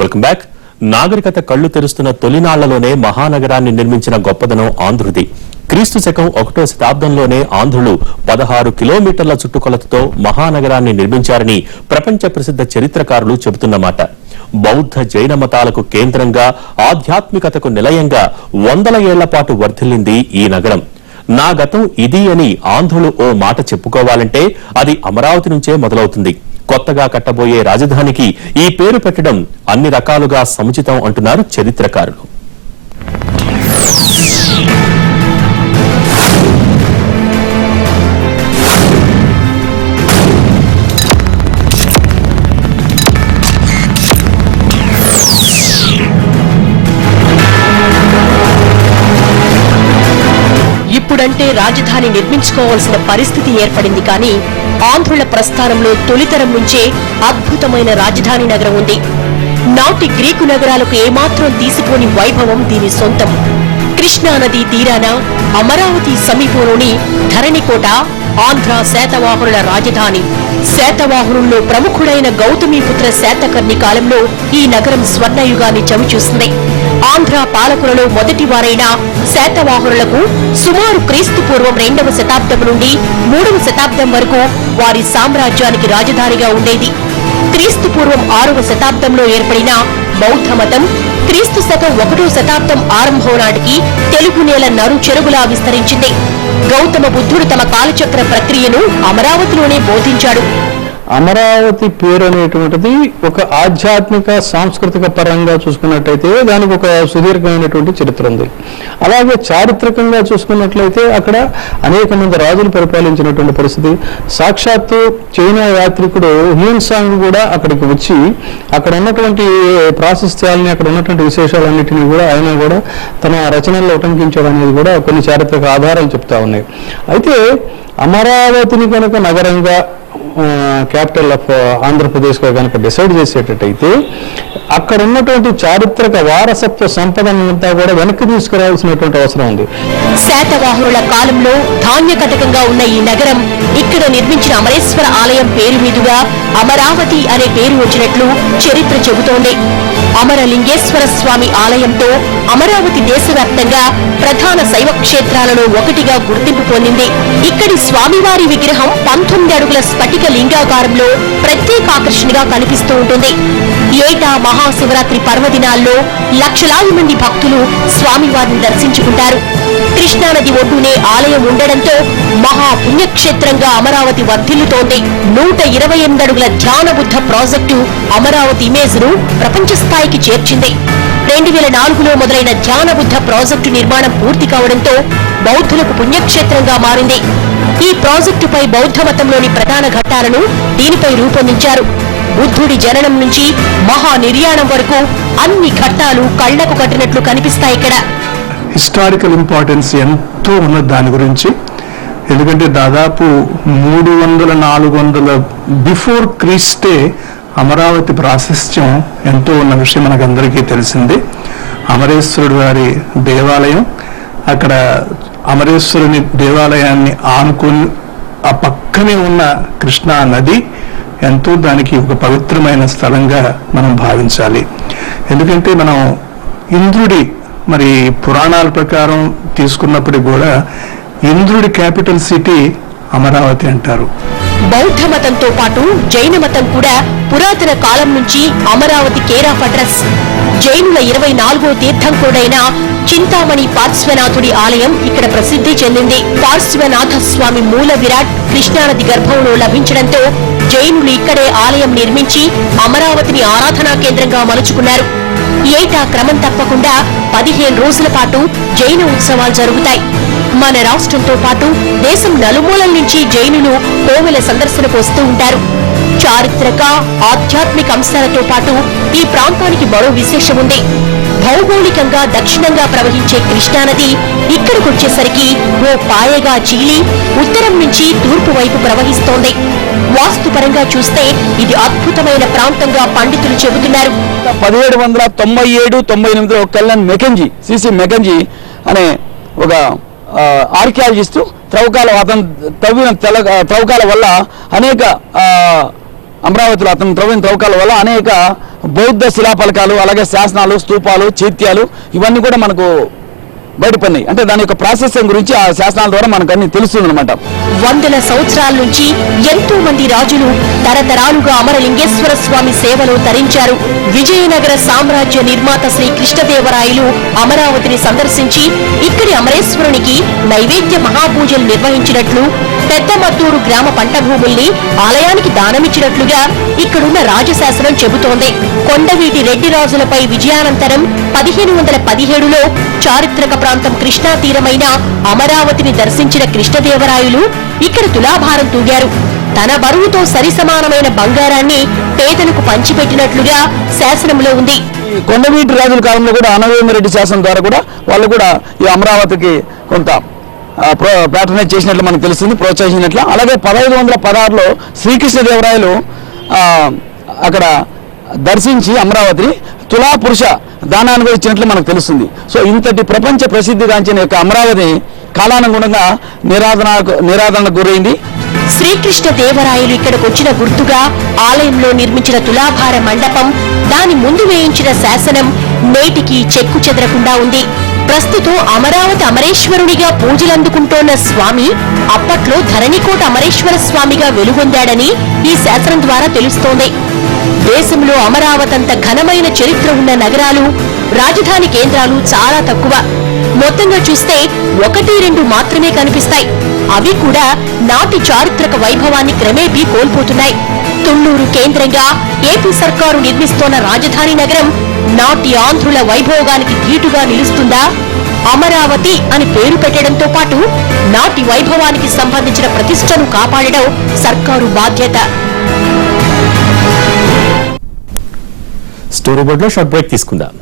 Welcome back. నాగరికత కళ్లు తెరుస్తున్న తొలినాళ్లలోనే మహానగరాన్ని నిర్మించిన గొప్పదనం ఆంధ్రుది. క్రీస్తు శకం 1వ శతాబ్దంలోనే ఆంధ్రులు 16 కిలోమీటర్ల చుట్టుకొలతతో మహానగరాన్ని నిర్మించారని ప్రపంచ ప్రసిద్ధ చరిత్రకారులు చెబుతున్నమాట. బౌద్ధ జైన మతాలకు కేంద్రంగా, ఆధ్యాత్మికతకు నిలయంగా వందల ఏళ్ల పాటు వర్ధిల్లింది ఈ నగరం. నా గతం ఇది అని ఆంధ్రులు ఓ మాట చెప్పుకోవాలంటే అది అమరావతి నుంచే మొదలవుతుంది. కొత్తగా కట్టబోయే రాజధానికి ఈ పేరు పెట్టడం అన్ని రకాలుగా సముచితం అంటున్నారు చరిత్రకారులు. ఇప్పుడంటే రాజధాని నిర్మించుకోవాల్సిన పరిస్థితి ఏర్పడింది. కానీ ఆంధ్రుల ప్రస్థానంలో తొలితరం నుంచే అద్భుతమైన రాజధాని నగరం ఉంది. నాటి గ్రీకు నగరాలకు ఏమాత్రం తీసిపోని వైభవం దీని సొంతం. కృష్ణా నదీ తీరాన అమరావతి సమీపంలోని ధరణికోట ఆంధ్ర శాతవాహనుల రాజధాని. శాతవాహనుల్లో ప్రముఖుడైన గౌతమీపుత్ర శాతకర్ణి కాలంలో ఈ నగరం స్వర్ణయుగాన్ని చవిచూసింది. ఆంధ్ర పాలకులలో మొదటి వారైన శాతవాహనులకు సుమారు క్రీస్తు పూర్వం 2వ శతాబ్దం నుండి 3వ శతాబ్దం వరకు వారి సామ్రాజ్యానికి రాజధానిగా ఉండేది. క్రీస్తు పూర్వం 6వ శతాబ్దంలో ఏర్పడిన బౌద్ధ మతం క్రీస్తు శకం 1వ శతాబ్దం ఆరంభం నాటికి తెలుగు నేల నరు చెరుగులా విస్తరించింది. గౌతమ బుద్ధుడు తమ కాలచక్ర ప్రక్రియను అమరావతిలోనే బోధించాడు. అమరావతి పేరు అనేటువంటిది ఒక ఆధ్యాత్మిక సాంస్కృతిక పరంగా చూసుకున్నట్లయితే దానికి ఒక సుదీర్ఘమైనటువంటి చరిత్ర ఉంది. అలాగే చారిత్రకంగా చూసుకున్నట్లయితే అక్కడ అనేక మంది రాజులు పరిపాలించినటువంటి పరిస్థితి. సాక్షాత్తు చైనా యాత్రికుడు హ్యూన్సాంగ్ కూడా అక్కడికి వచ్చి అక్కడ ఉన్నటువంటి ప్రాశస్త్యాలని, అక్కడ ఉన్నటువంటి విశేషాలన్నింటినీ కూడా ఆయన కూడా తన రచనల్లో ఉటంకించడం అనేది కూడా కొన్ని చారిత్రక ఆధారాలు చెప్తా ఉన్నాయి. అయితే అమరావతిని కనుక నగరంగా క్యాపిటల్ ఆఫ్ ఆంధ్రప్రదేశ్గా కనుక డిసైడ్ చేసేటట్టయితే అక్కడ ఉన్నటువంటి చారిత్రక వారసత్వ సంపదనంతా కూడా వెనక్కి తీసుకురావాల్సినటువంటి అవసరం ఉంది. శాతవాహనుల కాలంలో ధాన్యకటకంగా ఉన్న ఈ నగరం ఇక్కడ నిర్మించిన అమరేశ్వర ఆలయం పేరు మీదుగా అమరావతి అనే పేరు వచ్చినట్లు చరిత్ర చెబుతోంది. అమరలింగేశ్వర స్వామి ఆలయంతో అమరావతి దేశవ్యాప్తంగా ప్రధాన శైవ క్షేత్రాలలో ఒకటిగా గుర్తింపు పొందింది. ఇక్కడి స్వామివారి విగ్రహం 19 అడుగుల స్ఫటిక లింగాకారంలో ప్రత్యేక ఆకర్షణగా కనిపిస్తూ ఉంటుంది. ఏటా మహాశివరాత్రి పర్వదినాల్లో లక్షలాది మంది భక్తులు స్వామివారిని దర్శించుకుంటారు. కృష్ణానది ఒడ్డునే ఆలయం ఉండడంతో మహాపుణ్యక్షేత్రంగా అమరావతి వర్ధిల్లుతోంది. 128 అడుగుల ధ్యాన బుద్ధ ప్రాజెక్టు అమరావతి ఇమేజ్ ను ప్రపంచ స్థాయికి చేర్చింది. 2004లో మొదలైన ధ్యాన బుద్ధ ప్రాజెక్టు నిర్మాణం పూర్తి కావడంతో బౌద్ధులకు పుణ్యక్షేత్రంగా మారింది. ఈ ప్రాజెక్టుపై బౌద్ధ మతంలోని ప్రధాన ఘట్టాలను దీనిపై రూపొందించారు. బుద్ధుడి జననం నుంచి మహా నిర్యాణం వరకు అన్ని ఘట్టాలు కళ్లకు కట్టినట్లు కనిపిస్తాయి. ఇక్కడ హిస్టారికల్ ఇంపార్టెన్స్ ఎంతో ఉన్నది దాని గురించి. ఎందుకంటే దాదాపు 300-400 బిఫోర్ క్రీస్టే అమరావతి ప్రాశస్త్యం ఎంతో ఉన్న విషయం మనకందరికీ తెలిసింది. అమరేశ్వరుడు వారి దేవాలయం, అక్కడ అమరేశ్వరుని దేవాలయాన్ని ఆనుకుని ఆ పక్కనే ఉన్న కృష్ణా నది ఎంతో దానికి ఒక పవిత్రమైన స్థలంగా మనం భావించాలి. ఎందుకంటే మనం ఇంద్రుడి మరి పురాణాల ప్రకారం తీసుకున్నప్పటికీ కూడా ఇంద్రుడి క్యాపిటల్ సిటీ అమరావతి అంటారు. బౌద్ధ మతంతో పాటు జైన మతం కూడా పురాతన కాలం నుంచి అమరావతి కేర్ ఆఫ్ అడ్రస్. జైనుల 24వ తీర్థంకుడైన చింతామణి పార్శ్వనాథుడి ఆలయం ఇక్కడ ప్రసిద్ధి చెందింది. పార్శ్వనాథ స్వామి మూల విరాట్ కృష్ణానది గర్భంలో లభించడంతో జైనులు ఇక్కడే ఆలయం నిర్మించి అమరావతిని ఆరాధనా కేంద్రంగా మలుచుకున్నారు. ఏటా క్రమం తప్పకుండా 15 రోజుల పాటు జైన ఉత్సవాలు జరుగుతాయి. మన రాష్ట్రంతో పాటు దేశం నలుమూలల నుంచి జైనులు కోవెల సందర్శనకు వస్తూ ఉంటారు. చారిత్రక, ఆధ్యాత్మిక అంశాలతో పాటు ఈ ప్రాంతానికి మరో విశేషం ఉంది. భౌగోళికంగా దక్షిణంగా ప్రవహించే కృష్ణానది ఇక్కడికొచ్చేసరికి ఓ పాయగా చీలి ఉత్తరం నుంచి తూర్పు వైపు ప్రవహిస్తోంది. వాస్తుపరంగా చూస్తే ఇది అద్భుతమైన ప్రాంతంగా పండితులు చెబుతున్నారు. 1797-98లో కెల్లన్ మెకెంజీ, సిసి మెకెంజీ అనే ఒక ఆర్కియాలజిస్టు త్రవ్వకాల వల్ల అనేక అమరావతిలో అతను త్రవ్విన త్రవ్వకాల వల్ల అనేక బౌద్ధ శిలాఫలకాలు, అలాగే శాసనాలు, స్తూపాలు, చైత్యాలు ఇవన్నీ కూడా మనకు బయటపడినాయి. అంటే దాని యొక్క ప్రాసెసింగ్ గురించి ఆ శాసనాల ద్వారా మనకు అన్ని తెలుస్తుంది అనమాట. వందల సంవత్సరాల నుంచి ఎంతో మంది రాజులు తరతరాలుగా అమరలింగేశ్వర స్వామి సేవలో తరించారు. విజయనగర సామ్రాజ్య నిర్మాత శ్రీ కృష్ణదేవరాయలు అమరావతిని సందర్శించి ఇక్కడి అమరేశ్వరునికి నైవేద్య మహాపూజలు నిర్వహించినట్లు, పెద్దమద్దూరు గ్రామ పంట భూముల్ని ఆలయానికి దానమిచ్చినట్లుగా ఇక్కడున్న రాజశాసనం చెబుతోంది. కొండవీటి రెడ్డి రాజులపై విజయానంతరం 1517లో చారిత్రక ప్రాంతం కృష్ణా తీరమైన అమరావతిని దర్శించిన కృష్ణదేవరాయలు ఇక్కడ తులాభారం తూగారు. తన బరువుతో సరిసమానమైన బంగారాన్ని పేదలకు పంచిపెట్టినట్లుగా శాసనంలో ఉంది. కొండవీటి రాజుల కాలంలో కూడా అనవేమిరెడ్డి శాసనం ద్వారా కూడా వాళ్ళు కూడా ఈ అమరావతికి కొంత ప్యాటర్నైజ్ చేసినట్లు మనకు తెలుస్తుంది, ప్రోత్సహించినట్లు. అలాగే 1516లో శ్రీకృష్ణదేవరాయలు అక్కడ దర్శించి అమరావతిని తులా పురుష దానాన్ని కూడా ఇచ్చినట్లు మనకు తెలుస్తుంది. సో ఇంతటి ప్రపంచ ప్రసిద్ధిగాంచిన యొక్క అమరావతి కాలానుగుణంగా నిరాదరణకు గురైంది. శ్రీకృష్ణ దేవరాయలు ఇక్కడికి వచ్చిన గుర్తుగా ఆలయంలో నిర్మించిన తులాభార మండపం, దాని ముందు వేయించిన శాసనం నేటికి చెక్కు చెదరకుండా ఉంది. ప్రస్తుతం అమరావతి అమరేశ్వరునిగా పూజలందుకుంటోన్న స్వామి అప్పట్లో ధరణికోట అమరేశ్వర స్వామిగా వెలుగొందాడని ఈ శాసనం ద్వారా తెలుస్తోంది. దేశంలో అమరావతంత ఘనమైన చరిత్ర ఉన్న నగరాలు, రాజధాని కేంద్రాలు చాలా తక్కువ. మొత్తంగా చూస్తే 1-2 మాత్రమే కనిపిస్తాయి. అవి కూడా నాటి చారిత్రక వైభవాన్ని క్రమేపీ కోల్పోతున్నాయి. తుళ్లూరు కేంద్రంగా ఏపీ సర్కారు నిర్మిస్తోన్న రాజధాని నగరం నాటి ఆంధ్రుల వైభోగానికి ధీటుగా నిలుస్తుందా? అమరావతి అని పేరు పెట్టడంతో పాటు నాటి వైభవానికి సంబంధించిన ప్రతిష్టను కాపాడడం సర్కారు బాధ్యత. స్టోరీ బోర్డులో షార్ట్ బ్రేక్ తీసుకుందాం.